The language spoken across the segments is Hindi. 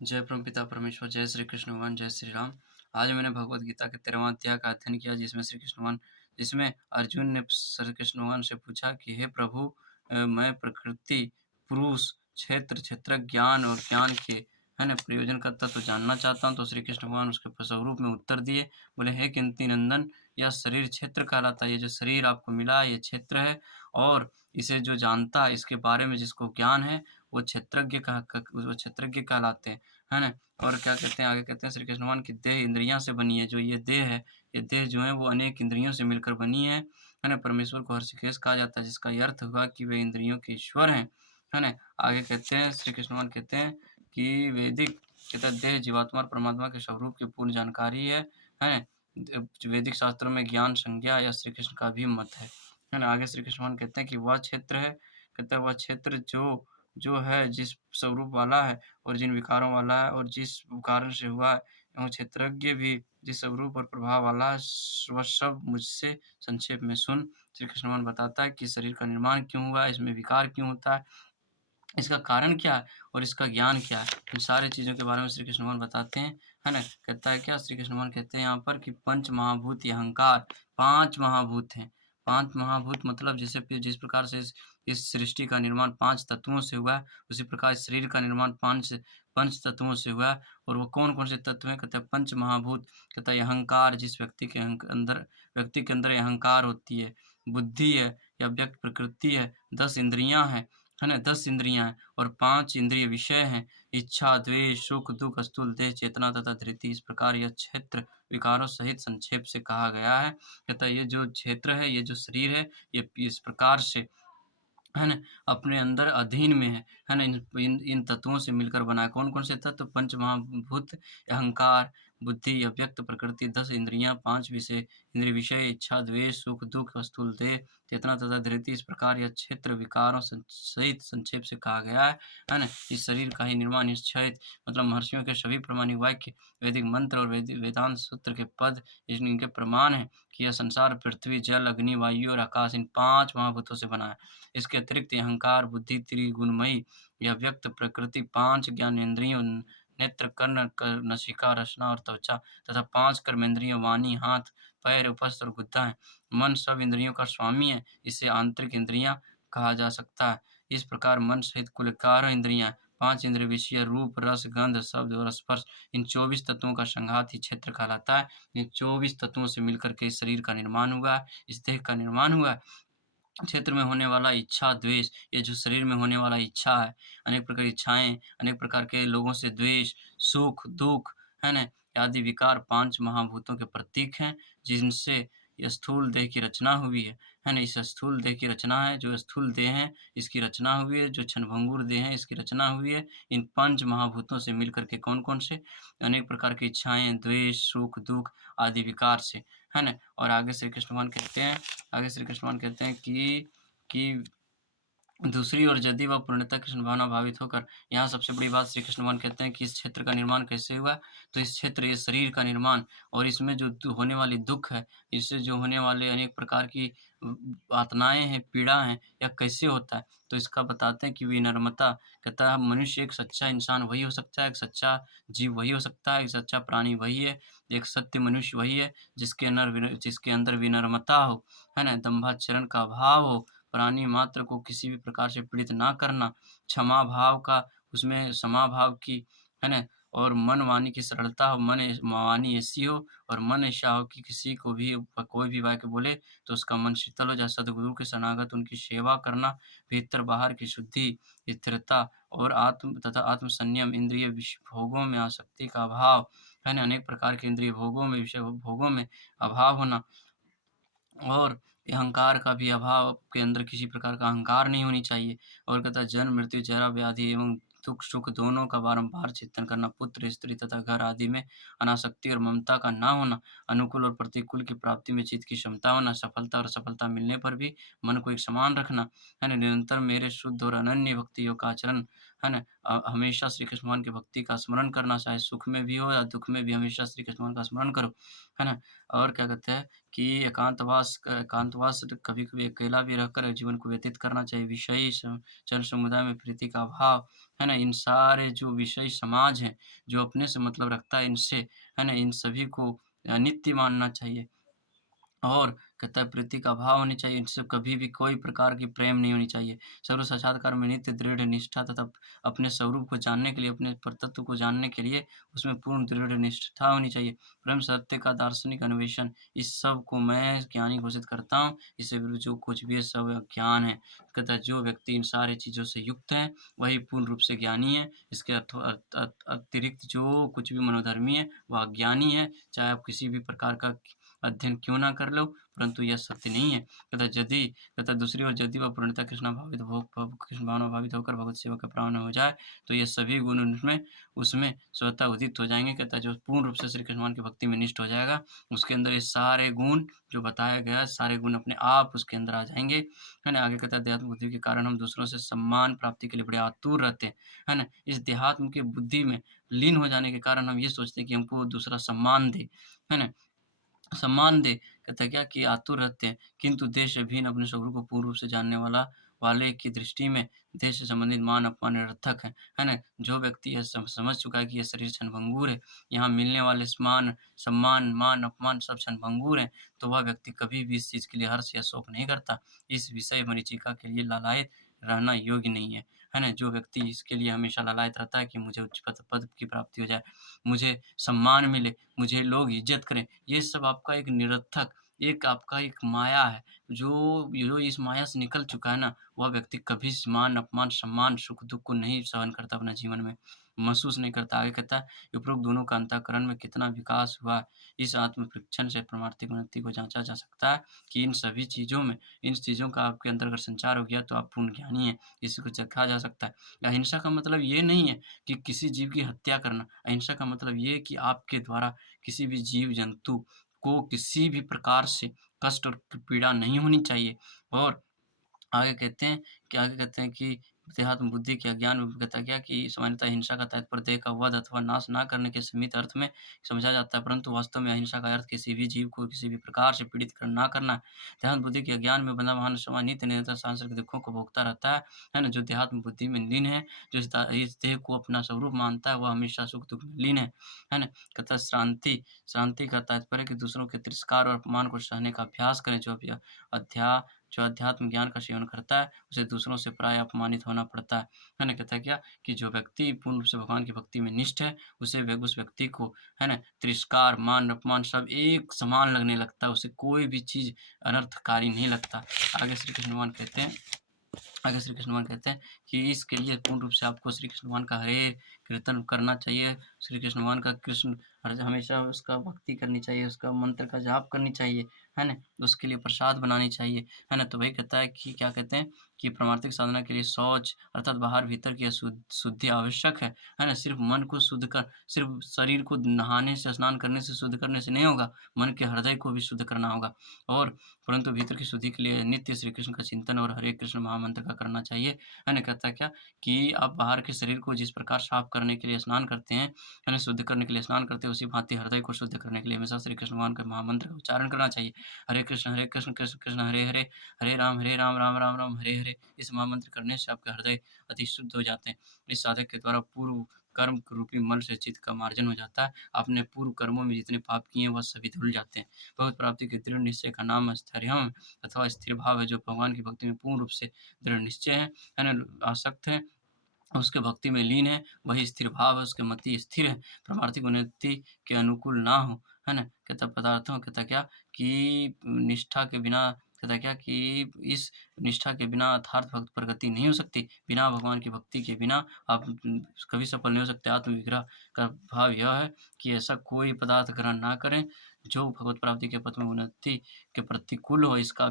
जय परमपिता परमेश्वर, जय श्री कृष्ण भगवान, जय श्री राम। आज मैंने भगवद गीता के 13वां अध्याय का अध्ययन किया जिसमें अर्जुन ने श्री कृष्ण भगवान से पूछा कि हे प्रभु, मैं प्रकृति, पुरुष, क्षेत्र, क्षेत्रज्ञ, ज्ञान और ज्ञान के प्रयोजन का तत्व जानना चाहता हूँ। तो श्री कृष्ण भगवान उसके स्वरूप में उत्तर दिए, बोले हे कुंती नंदन, यह शरीर क्षेत्र कहलाता है। ये जो शरीर आपको मिला ये क्षेत्र है, और इसे जो जानता है, इसके बारे में जिसको ज्ञान है, वो क्षेत्रज्ञ कहलाते हैं। है ना? और क्या कहते हैं, आगे कहते हैं श्री कृष्ण भगवान की देह इंद्रियाँ से बनी है। जो ये देह है, ये देह जो है वो अनेक इंद्रियों से मिलकर बनी है ना? परमेश्वर को हर्षिकेश कहा जाता है, जिसका ये अर्थ हुआ कि वे इंद्रियों के ईश्वर हैं। है ना? आगे कहते हैं श्री कृष्ण भगवान कहते हैं कि कहता है देह जीवात्मा और परमात्मा के स्वरूप की पूर्ण जानकारी है। हैं? वैदिक शास्त्रों में ज्ञान संज्ञा या श्री कृष्ण का भी मत है ना? आगे श्री कृष्ण भगवान कहते हैं कि वह क्षेत्र है, कहते हैं वह क्षेत्र जो जो है जिस स्वरूप वाला है और जिन विकारों वाला है और जिस कारण से हुआ है, एवं क्षेत्रज्ञ भी जिस स्वरूप और प्रभाव वाला है, वह सब मुझसे संक्षेप में सुन। श्री कृष्ण भगवान बताता है कि शरीर का निर्माण क्यों हुआ है, इसमें विकार क्यों होता है, इसका कारण क्या है और इसका ज्ञान क्या है। इन सारी चीज़ों के बारे में श्री कृष्ण भगवान बताते हैं, है ना? कहता है क्या श्री कृष्ण भगवान कहते हैं यहाँ पर कि पंच महाभूत ये अहंकार, 5 महाभूत हैं। 5 महाभूत मतलब जिस प्रकार से इस सृष्टि का निर्माण 5 तत्वों से हुआ है, उसी प्रकार इस शरीर का निर्माण 5 पंच तत्वों से हुआ है। और वो कौन-कौन से तत्व हैं? कहता है पंच महाभूत, कहता है अहंकार, जिस व्यक्ति के अंदर ये अहंकार होती है, बुद्धि है या व्यक्त प्रकृति है, 10 इंद्रियाँ हैं, है ना? 10 इंद्रियाँ हैं और 5 इंद्रिय विषय हैं, इच्छा, द्वेष, सुख, दुःख, स्थूल देह, चेतना तथा धृति। इस प्रकार यह क्षेत्र विकारों सहित संक्षेप से कहा गया है। कहता है ये जो क्षेत्र है, ये जो शरीर है, ये इस प्रकार से, है ना? अपने अंदर अधीन में है ना? इन इन इन तत्वों से मिलकर बना है। कौन-कौन से तत्व? पंच महाभूत, अहंकार, बुद्धि, अव्यक्त प्रकृति, 10 इंद्रियाँ, 5 विषय इंद्रिय विषय, इच्छा, द्वेष, सुख, दुःख, स्थूल देह, चेतना तथा धृति। इस प्रकार यह क्षेत्र विकारों सहित संक्षेप से कहा गया है ना? इस शरीर का ही निर्माण इस क्षेत्र मतलब महर्षियों के सभी प्रामाणिक वाक्य, वैदिक मंत्र और वेदांत सूत्र के पद इनके प्रमाण हैं कि यह संसार पृथ्वी, जल, अग्नि, वायु और आकाश इन 5 महाभूतों से बना है। इसके अतिरिक्त अहंकार, बुद्धि, त्रिगुणमयी यह व्यक्त प्रकृति, 5 ज्ञानेंद्रियों, नेत्र, कर्ण, नासिका, रसना और त्वचा तथा 5 कर्मेंद्रियों, वाणी, हाथ, पैर, उपस्थ और गुद्दा है। मन सब इंद्रियों का स्वामी है, इसे आंतरिक इंद्रियाँ कहा जा सकता है। इस प्रकार मन सहित कुल 11 इंद्रियाँ, 5 इंद्रिय विषय रूप, रस, गंध, शब्द और स्पर्श, इन 24 तत्वों का संघात ही क्षेत्र कहलाता है। इन 24 तत्वों से मिलकर के इस शरीर का निर्माण हुआ है, इस देह का निर्माण हुआ है। क्षेत्र में होने वाला इच्छा, द्वेष, ये जो शरीर में होने वाला इच्छा है, अनेक प्रकार की इच्छाएँ, अनेक प्रकार के लोगों से द्वेष, सुख, दुःख, है ना? आदि विकार 5 महाभूतों के प्रतीक हैं, जिनसे ये स्थूल देह की रचना हुई है ना? इस स्थूल देह की रचना है, जो स्थूल देह है, इसकी रचना हुई है, जो क्षणभंगुर देह है, इसकी रचना हुई है। इन 5 महाभूतों से मिलकर के कौन-कौन से? अनेक प्रकार की इच्छाएँ, द्वेष, सुख, दुःख आदि विकार से, है ना? और आगे श्री कृष्ण भगवान कहते हैं कि दूसरी ओर यदि वह पूर्णतः कृष्ण भावना भावित होकर, यहाँ सबसे बड़ी बात श्री कृष्ण भगवान कहते हैं कि इस क्षेत्र का निर्माण कैसे हुआ? तो इस क्षेत्र, इस शरीर का निर्माण और इसमें जो होने वाली दुःख है, इससे जो होने वाले अनेक प्रकार की यातनाएँ हैं, पीड़ा है, यह कैसे होता है? तो इसका बताते हैं कि विनम्रता, कहता है मनुष्य एक सच्चा इंसान वही हो सकता है, एक सच्चा जीव वही हो सकता है, एक सच्चा प्राणी वही है, एक सत्य मनुष्य वही है, जिसके अंदर विनम्रता हो, है ना? दंभाचरण का अभाव हो, प्राणी मात्र को किसी भी प्रकार से पीड़ित ना करना, क्षमा भाव का, उसमें समाभाव की, है ना? और मन वाणी की सरलता हो, वाणी ऐसी हो और मन ऐसा हो कि किसी को भी कोई भी वाक्य बोले तो उसका मन शीतल हो जाए। सद्गुरु के शरणागत उनकी सेवा करना, भीतर बाहर की शुद्धि, स्थिरता और आत्म संयम, इंद्रिय भोगों में आसक्ति का अभाव, है ना? अनेक प्रकार के इंद्रिय भोगों में, विषय भोगों में अभाव होना और अहंकार का भी अभाव, आपके अंदर किसी प्रकार का अहंकार नहीं होनी चाहिए। और कहता है जन्म, मृत्यु, जरा, व्याधि एवं दुःख-सुख दोनों का बारंबार चिंतन करना, पुत्र, स्त्री तथा घर आदि में अनासक्ति और ममता का ना होना, अनुकूल और प्रतिकूल की प्राप्ति में चित्त की क्षमता होना, सफलता और असफलता मिलने पर भी मन को एक समान रखना, है ना? निरंतर मेरे शुद्ध और अनन्य भक्ति योग का आचरण है ना? हमेशा श्री कृष्ण भगवान की भक्ति का स्मरण करना, चाहे सुख में भी हो या दुःख में भी हमेशा श्री कृष्ण भगवान का स्मरण करो, है ना? और क्या कहते हैं कि एकांतवास कभी-कभी अकेला भी रहकर जीवन को व्यतीत करना चाहिए। विषयी जन समुदाय में प्रीति का अभाव, है ना? इन सारे जो विषयी समाज है, जो अपने से मतलब रखता है इनसे, है ना? इन सभी को नित्य मानना चाहिए। और कहता है प्रीति का भाव होनी चाहिए, इनसे कभी भी कोई प्रकार की प्रेम नहीं होनी चाहिए। सर्व साक्षात्कार में नित्य दृढ़ निष्ठा तथा अपने स्वरूप को जानने के लिए, अपने परतत्व को जानने के लिए उसमें पूर्ण दृढ़ निष्ठा होनी चाहिए। ब्रह्म सत्य का दार्शनिक अन्वेषण, इस सब को मैं ज्ञानी घोषित करता हूँ, इससे विरुद्ध जो कुछ भी है सब अज्ञान है। कहता है जो व्यक्ति इन सारी चीज़ों से युक्त है, वही पूर्ण रूप से ज्ञानी है। इसके अतिरिक्त जो कुछ भी मनोधर्मी है, वह अज्ञानी है, चाहे आप किसी भी प्रकार का अध्ययन क्यों ना कर लो, परंतु यह सत्य नहीं है। तथा दूसरी ओर यदि वह पूर्णतः कृष्ण भावनाभावित होकर भगवत सेवा का प्राण हो जाए, तो ये सभी गुण उनमें उसमें स्वतः उदित हो जाएँगे। कहता है जो पूर्ण रूप से श्री कृष्ण भगवान की भक्ति में निष्ठ हो जाएगा, उसके अंदर ये सारे गुण जो बताया गया है, सारे गुण अपने आप उसके अंदर आ जाएँगे, है ना? आगे कहता है अध्यात्म बुद्धि के कारण हम दूसरों से सम्मान प्राप्ति के लिए बड़े आतुर रहते हैं, है ना? इस देहात्म की बुद्धि में लीन हो जाने के कारण हम ये सोचते हैं कि हमको दूसरा सम्मान दे, है ना? सम्मान दे, कहता है क्या कि आतुर रहते हैं, किंतु देश भिन्न अपने स्वरूप को पूर्ण रूप से जानने वाले की दृष्टि में देश से संबंधित मान-अपमान निरर्थक है ना? जो व्यक्ति यह समझ चुका है कि यह शरीर क्षणभंगुर है, यहाँ मिलने वाले सम्मान, मान-अपमान सब क्षणभंगुर हैं, तो वह व्यक्ति कभी भी इस चीज़ के लिए हर्ष या शोक नहीं करता। इस विषय मरीचिका के लिए लालायित रहना योग्य नहीं है ना? जो व्यक्ति इसके लिए हमेशा लालायित रहता है कि मुझे उच्च पद की प्राप्ति हो जाए, मुझे सम्मान मिले, मुझे लोग इज़्ज़त करें, ये सब आपका एक निरर्थक, एक आपका एक माया है। जो इस माया से निकल चुका है ना, वह व्यक्ति कभी मान, अपमान, सम्मान, सुख-दुःख को नहीं सहन करता अपने जीवन में, महसूस नहीं करता। आगे कहता है, उपरोक्त दोनों का अंतःकरण में कितना विकास हुआ है, इस आत्मपरीक्षण से परमार्थिक उन्नति को जाँचा जा सकता है कि इन सभी चीज़ों में, इन चीज़ों का आपके अंदर अगर संचार हो गया, तो आप पूर्ण ज्ञानी हैं, इसको चखा जा सकता है। अहिंसा का मतलब ये नहीं है कि किसी जीव की हत्या करना, अहिंसा का मतलब ये है कि आपके द्वारा किसी भी जीव-जंतु को किसी भी प्रकार से कष्ट और पीड़ा नहीं होनी चाहिए और आगे कहते हैं कि देहात्म बुद्धि के अज्ञान में कहता क्या कि सामान्यतः हिंसा का तात्पर्य देह का वध अथवा नाश ना करने के सीमित अर्थ में समझा जाता है, परंतु वास्तव में अहिंसा का अर्थ किसी भी जीव को किसी भी प्रकार से पीड़ित ना करना है। देहात्म बुद्धि के अज्ञान में बंधा महान समाज नित्य निरंतर सांसारिक दुखों को भोगता रहता है ना? जो देहात्म बुद्धि में लीन है, जो इस देह को अपना स्वरूप मानता है, वह हमेशा सुख-दुःख में लीन है ना? कहता है शांति का तात्पर्य है कि दूसरों के तिरस्कार और अपमान को सहने का अभ्यास करें, अध्या जो अध्यात्म ज्ञान का सेवन करता है, उसे दूसरों से प्रायः अपमानित होना पड़ता है ना? कहता है क्या कि जो व्यक्ति पूर्ण रूप से भगवान की भक्ति में निष्ठ है, उस व्यक्ति को, है ना, तिरस्कार, मान-अपमान सब एक समान लगने लगता है, उसे कोई भी चीज़ अनर्थकारी नहीं लगता। आगे श्री कृष्ण भगवान कहते हैं आगे श्री कृष्ण भगवान कहते हैं कि इसके लिए पूर्ण रूप से आपको श्री कृष्ण भगवान का हरे कीर्तन करना चाहिए। श्री कृष्ण भगवान का कृष्ण हर हमेशा उसका भक्ति करनी चाहिए, उसका मंत्र का जाप करनी चाहिए, है ना? उसके लिए प्रसाद बनानी चाहिए, है ना? तो वही कहता है कि क्या कहते हैं कि परमार्थिक साधना के लिए शौच अर्थात बाहर-भीतर की शुद्धि आवश्यक है ना? सिर्फ़ शरीर को नहाने से, स्नान करने से, शुद्ध करने से नहीं होगा, मन के हृदय को भी शुद्ध करना होगा और परंतु भीतर की शुद्धि के लिए नित्य श्री कृष्ण का चिंतन और हरे कृष्ण महामंत्र का करना चाहिए। है ना? कहता है क्या कि आप बाहर के शरीर को जिस प्रकार साफ करने के लिए स्नान करते हैं, है ना? शुद्ध करने के लिए स्नान करते हैं, उसी भाँति हृदय को शुद्ध करने के लिए हमेशा श्री कृष्ण भगवान का महामंत्र का उच्चारण करना चाहिए। हरे कृष्ण, कृष्ण कृष्ण हरे हरे, हरे राम, राम राम राम हरे हरे। इस महामंत्र करने से आपके हृदय अति शुद्ध हो जाते हैं। इस साधक के द्वारा पूर्व कर्म रूपी मल से चित्त का मार्जन हो जाता है। आपने पूर्व कर्मों में जितने पाप किए हैं, वह सभी धुल जाते हैं। भगवत प्राप्ति के दृढ़ निश्चय का नाम स्थैर्यम् अथवा स्थिर भाव है, जो भगवान की भक्ति में पूर्ण रूप से दृढ़ निश्चय है ना? आसक्त है, उसके भक्ति में लीन है, वही स्थिर भाव है, उसकी मति स्थिर है, पारमार्थिक उन्नति के अनुकूल ना हो, है ना? कहता पदार्थों कहता क्या कि निष्ठा के बिना कहता क्या कि इस निष्ठा के बिना अर्थार्थ भक्त प्रगति नहीं हो सकती। बिना भगवान की भक्ति के बिना आप कभी सफल नहीं हो सकते। आत्मविग्रह का भाव यह है कि ऐसा कोई पदार्थ ग्रहण ना करें, जो भगवत प्राप्ति के पथ में उन्नति के प्रतिकूल हो। इसका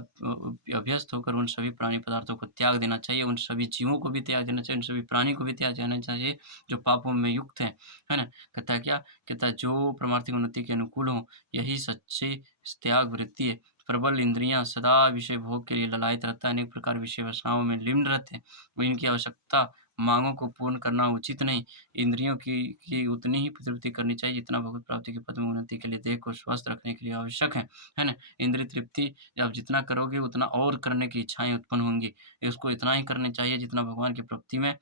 अभ्यस्त होकर उन सभी प्राणी पदार्थों को त्याग देना चाहिए, उन सभी जीवों को भी त्याग देना चाहिए, उन सभी प्राणी को भी त्याग देना चाहिए, जो पापों में युक्त हैं, है ना? कहता है क्या? कहता है जो परमार्थिक उन्नति के अनुकूल हों, यही सच्ची त्याग वृत्ति है। प्रबल इंद्रियाँ सदा विषय भोग के लिए ललायत रहता है, अनेक प्रकार विषय वासनाओं में लिप्त रहते हैं। वो इनकी आवश्यकता माँगों को पूर्ण करना उचित नहीं। इंद्रियों की उतनी ही तृप्ति करनी चाहिए जितना भगवत प्राप्ति के पद में उन्नति के लिए देह को स्वस्थ रखने के लिए आवश्यक है ना? इंद्रिय तृप्ति आप जितना करोगे उतना और करने की इच्छाएँ उत्पन्न होंगी। उसको इतना ही करनी चाहिए जितना भगवान की प्राप्ति में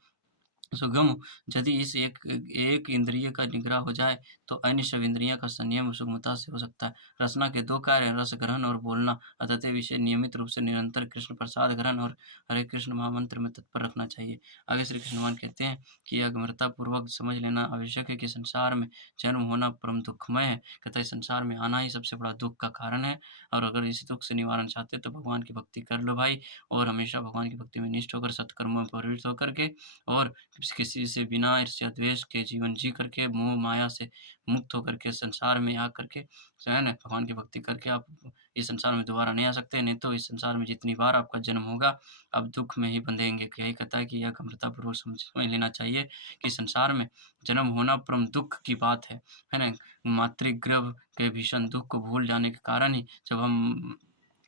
सुगम हो। यदि इस एक एक इंद्रिय का निग्रह हो जाए, तो अन्य सब इंद्रियों का संयम सुगमता से हो सकता है। रसना के 2 कार्य हैं, रस ग्रहण और बोलना। अतः विषय नियमित रूप से निरंतर कृष्ण प्रसाद ग्रहण और हरे कृष्ण महामंत्र में तत्पर रखना चाहिए। आगे श्री कृष्ण भगवान कहते हैं कि यह गंभीरतापूर्वक समझ लेना आवश्यक है कि संसार में जन्म होना परम दुःखमय है। कहता है संसार में आना ही सबसे बड़ा दुःख का कारण है और अगर इस दुःख से निवारण चाहते हो तो भगवान की भक्ति कर लो भाई और हमेशा भगवान की भक्ति में निष्ठ होकर सत्कर्मों में प्रवृत्त होकर के और किसी से बिना ईर्ष्या द्वेष के जीवन जी करके मोह माया से मुक्त होकर के संसार में आ करके जो है ना भगवान की भक्ति करके आप इस संसार में दोबारा नहीं आ सकते, नहीं तो इस संसार में जितनी बार आपका जन्म होगा, आप दुःख में ही बंधेंगे। यही कहता है कि यह गंभीरतापूर्वक समझ लेना चाहिए कि संसार में जन्म होना परम दुःख की बात है ना? मातृगर्भ के भीषण दुःख को भूल जाने के कारण ही जब हम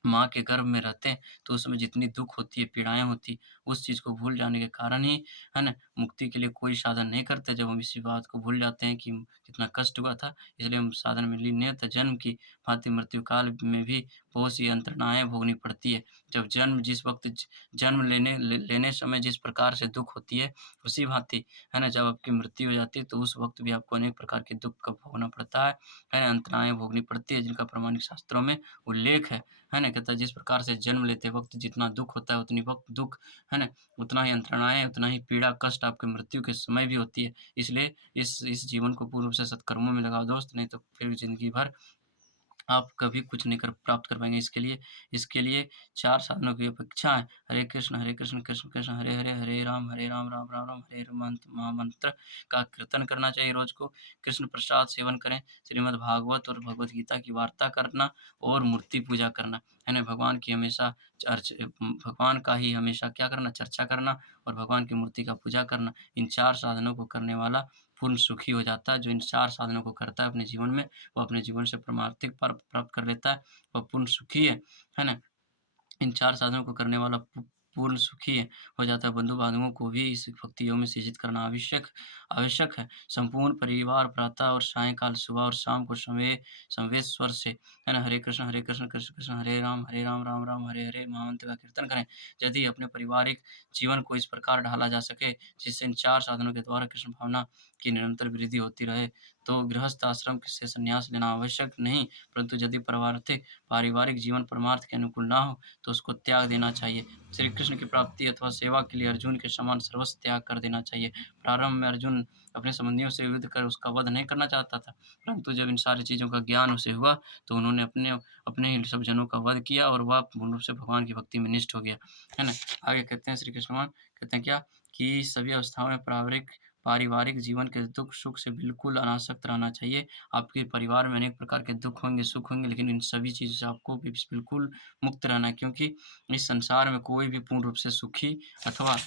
माँ के गर्भ में रहते हैं, तो उसमें जितनी दुःख होती है, पीड़ाएँ होती हैं, उस चीज़ को भूल जाने के कारण ही है ना? मुक्ति के लिए कोई साधन नहीं करते जब हम इसी बात को भूल जाते हैं कि कितना कष्ट हुआ था, इसलिए हम साधन में लीन नहीं होते। जन्म की भाँति मृत्यु काल में भी बहुत सी यंत्रणाएँ भोगनी पड़ती है। जब जन्म जिस वक़्त जन्म लेने समय जिस प्रकार से दुःख होती है, उसी भाँति है ना, जब आपकी मृत्यु हो जाती है, तो उस वक़्त भी आपको अनेक प्रकार के दुःख का भोगना पड़ता है ना? यंत्रणाएँ भोगनी पड़ती है, जिनका प्रामाणिक शास्त्रों में उल्लेख है ना? कहता है जिस प्रकार से जन्म लेते वक़्त जितना दुःख होता है, उतनी वक़्त दुःख है ना? उतना ही यंत्रणाएँ, उतना ही पीड़ा, कष्ट आपकी मृत्यु के समय भी होती है। इसलिए इस जीवन को पूर्ण रूप से सत्कर्मों में लगाओ दोस्त, नहीं तो फिर ज़िंदगी भर आप कभी कुछ नहीं कर प्राप्त कर पाएँगे। इसके लिए 4 साधनों की अपेक्षा है। हरे कृष्ण, कृष्ण कृष्ण हरे हरे, हरे राम, राम राम हरे हरे महामंत्र का कीर्तन करना चाहिए रोज़ को। कृष्ण प्रसाद सेवन करें, श्रीमद् भागवत और भगवद गीता की वार्ता करना और मूर्ति पूजा करना, है ना? भगवान का ही हमेशा क्या करना? चर्चा करना और भगवान की मूर्ति का पूजा करना। इन 4 साधनों को करने वाला पूर्ण सुखी हो जाता है। जो इन 4 साधनों को करता है अपने जीवन में, वो अपने जीवन से परमार्थिक प्राप्त कर लेता है, वह पूर्ण सुखी है ना? इन 4 साधनों को करने वाला पूर्ण सुखी हो जाता है। बंधु-बांधवों को भी इस भक्ति योग में सिंचित करना आवश्यक आवश्यक है। संपूर्ण परिवार प्रातः और सायंकाल, सुबह और शाम को समवेत स्वर से है ना, हरे कृष्ण, कृष्ण कृष्ण हरे राम, राम राम हरे हरे महामंत्र का कीर्तन करें। यदि अपने पारिवारिक जीवन को इस प्रकार ढाला जा सके, जिससे इन 4 साधनों के द्वारा कृष्ण भावना की निरंतर वृद्धि होती रहे, तो गृहस्थ आश्रम से संन्यास लेना आवश्यक नहीं, परंतु यदि पारिवारिक जीवन परमार्थ के अनुकूल ना हो, तो उसको त्याग देना चाहिए। श्री कृष्ण की प्राप्ति अथवा सेवा के लिए अर्जुन के समान सर्वस्व त्याग कर देना चाहिए। प्रारंभ में अर्जुन अपने संबंधियों से युद्ध कर उसका वध नहीं करना चाहता था, परंतु जब इन सारी चीज़ों का ज्ञान उसे हुआ, तो उन्होंने अपने अपने ही सब जनों का वध किया और वह पूर्ण रूप से भगवान की भक्ति में निष्ठ हो गया। है ना? आगे कहते हैं श्री कृष्ण भगवान कहते हैं क्या? कि सभी अवस्थाओं में पारिवारिक जीवन के दुःख-सुख से बिल्कुल अनासक्त रहना चाहिए। आपके परिवार में अनेक प्रकार के दुःख होंगे, सुख होंगे, लेकिन इन सभी चीज़ों से आपको भी बिल्कुल मुक्त रहना है क्योंकि इस संसार में कोई भी पूर्ण रूप से सुखी अथवा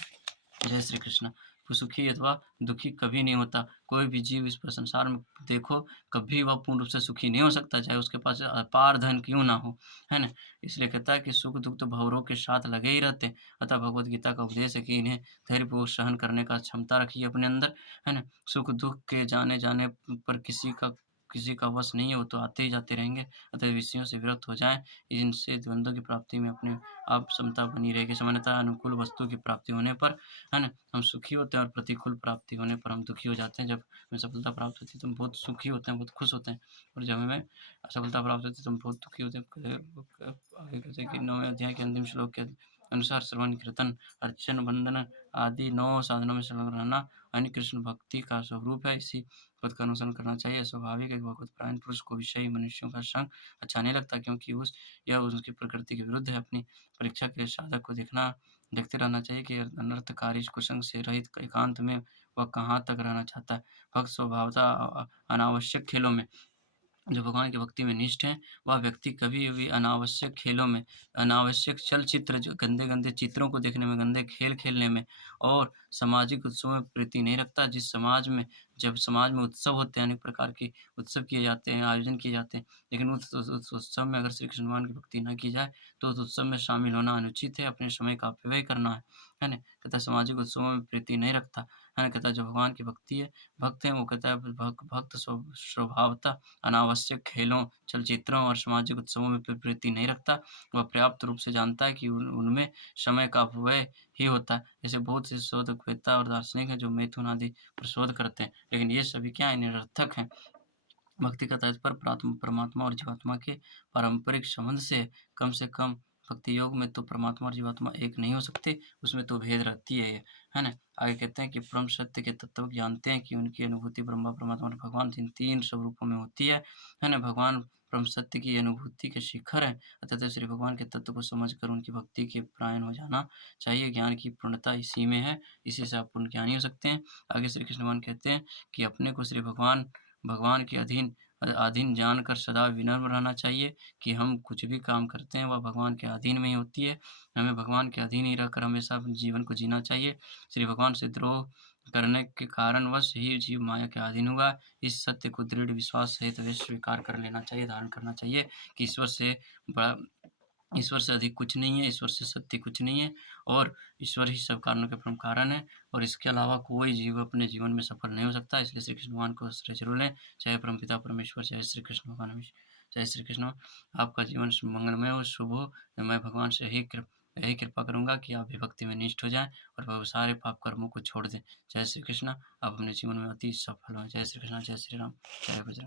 जय श्री कृष्ण सुखी अथवा दुखी कभी नहीं होता। कोई भी जीव इस संसार में देखो, कभी वह पूर्ण रूप से सुखी नहीं हो सकता, चाहे उसके पास अपार धन क्यों ना हो, है ना? इसलिए कहता है कि सुख-दुःख तो भँवरों के साथ लगे ही रहते हैं। अतः भगवद गीता का उपदेश है कि इन्हें धैर्यपूर्वक सहन करने का क्षमता रखिए अपने अंदर, है ना? सुख-दुःख के जाने-जाने पर किसी का वश नहीं है, वो तो आते ही जाते रहेंगे। अतः विषयों से विरक्त हो जाएँ, इनसे द्वंद्व की प्राप्ति में अपने आप समता बनी रहेगी। सामान्यतः अनुकूल वस्तु की प्राप्ति होने पर है ना? हम सुखी होते हैं और प्रतिकूल प्राप्ति होने पर हम दुखी हो जाते हैं। जब हमें सफलता प्राप्त होती है तो हम बहुत सुखी होते हैं, बहुत खुश होते हैं और जब हमें असफलता प्राप्त होती है तो हम बहुत दुखी होते हैं। आगे कहते हैं कि 9वें अध्याय के अंतिम श्लोक के अनुसार श्रवण, कीर्तन, अर्चन, वंदन आदि 9 साधनों में संलग्न रहना अन्य कृष्ण भक्ति का स्वरूप है। इसी पद का अनुसरण करना चाहिए। स्वाभाविक है कि भगवत-परायण पुरुष को विषयी मनुष्यों का संग अच्छा नहीं लगता क्योंकि यह उसकी प्रकृति के विरुद्ध है। अपनी परीक्षा के लिए साधक को देखते रहना चाहिए कि अनर्थकारी कुसंग से रहित एकांत में वह कहाँ तक रहना चाहता है। भक्त स्वभावतः अनावश्यक खेलों में जो भगवान की भक्ति में निष्ठ हैं, वह व्यक्ति कभी भी अनावश्यक खेलों में, अनावश्यक चलचित्र जो गंदे-गंदे चित्रों को देखने में, गंदे खेल खेलने में और सामाजिक उत्सवों में प्रीति नहीं रखता। जिस समाज में जब समाज में उत्सव होते हैं, अनेक प्रकार के उत्सव किए जाते हैं, आयोजन किए जाते हैं, लेकिन उस उत्सव में अगर श्री कृष्ण भगवान की भक्ति ना की जाए, तो उस उत्सव में शामिल होना अनुचित है, अपने समय का अपव्यय करना है ना? कहता है सामाजिक उत्सवों में प्रीति नहीं रखता, है ना? कहता है जो भगवान की भक्ति है भक्त हैं, वो कहता है भक्त स्वभावतः अनावश्यक खेलों, चलचित्रों और सामाजिक उत्सवों में प्रवृत्ति नहीं रखता। वह पर्याप्त रूप से जानता है कि उनमें समय का अपव्यय ही होता है। जैसे बहुत से शोधकर्ता और दार्शनिक हैं जो मिथुन आदि पर शोध करते हैं, लेकिन ये सभी क्या है निरर्थक हैं। भक्ति का तात्पर्य परमात्मा और जीवात्मा के पारंपरिक संबंध से कम भक्ति योग में तो परमात्मा और जीवात्मा एक नहीं हो सकते, उसमें तो भेद रहती है ये, है ना? आगे कहते हैं कि परम सत्य के तत्व जानते हैं कि उनकी अनुभूति ब्रह्मा, परमात्मा और भगवान इन 3 स्वरूपों में होती है ना? भगवान परम सत्य की अनुभूति के शिखर हैं, अतः श्री भगवान के तत्व को समझकर उनकी भक्ति के परायण हो जाना चाहिए। ज्ञान की पूर्णता इसी में है, इसी से आप पूर्ण ज्ञानी हो सकते हैं। आगे श्री कृष्ण भगवान कहते हैं कि अपने को श्री भगवान भगवान के अधीन जानकर सदा विनम्र रहना चाहिए कि हम कुछ भी काम करते हैं वह भगवान के अधीन में ही होती है। हमें भगवान के अधीन ही रहकर हमेशा अपने जीवन को जीना चाहिए। श्री भगवान से द्रोह करने के कारणवश ही जीव माया के अधीन हुआ। इस सत्य को दृढ़ विश्वास सहित वे स्वीकार कर लेना चाहिए, धारण करना चाहिए कि बड़ा ईश्वर से अधिक कुछ नहीं है, ईश्वर से सत्य कुछ नहीं है और ईश्वर ही सब कारणों के परम कारण है और इसके अलावा कोई जीव अपने जीवन में सफल नहीं हो सकता। इसलिए श्री कृष्ण भगवान को आश्रय ज़रूर लें। जय परमपिता परमेश्वर, जय श्री कृष्ण भगवान जय श्री कृष्ण। आपका जीवन मंगलमय हो, शुभ हो। मैं भगवान से यही कृपा करूँगा कि आप भी भक्ति में निष्ठ हो जाएँ और वह सारे पाप कर्मों को छोड़ दें। जय श्री कृष्ण। आप अपने जीवन में अति सफल हों। जय श्री कृष्ण, जय श्री राम, जय बजरंग।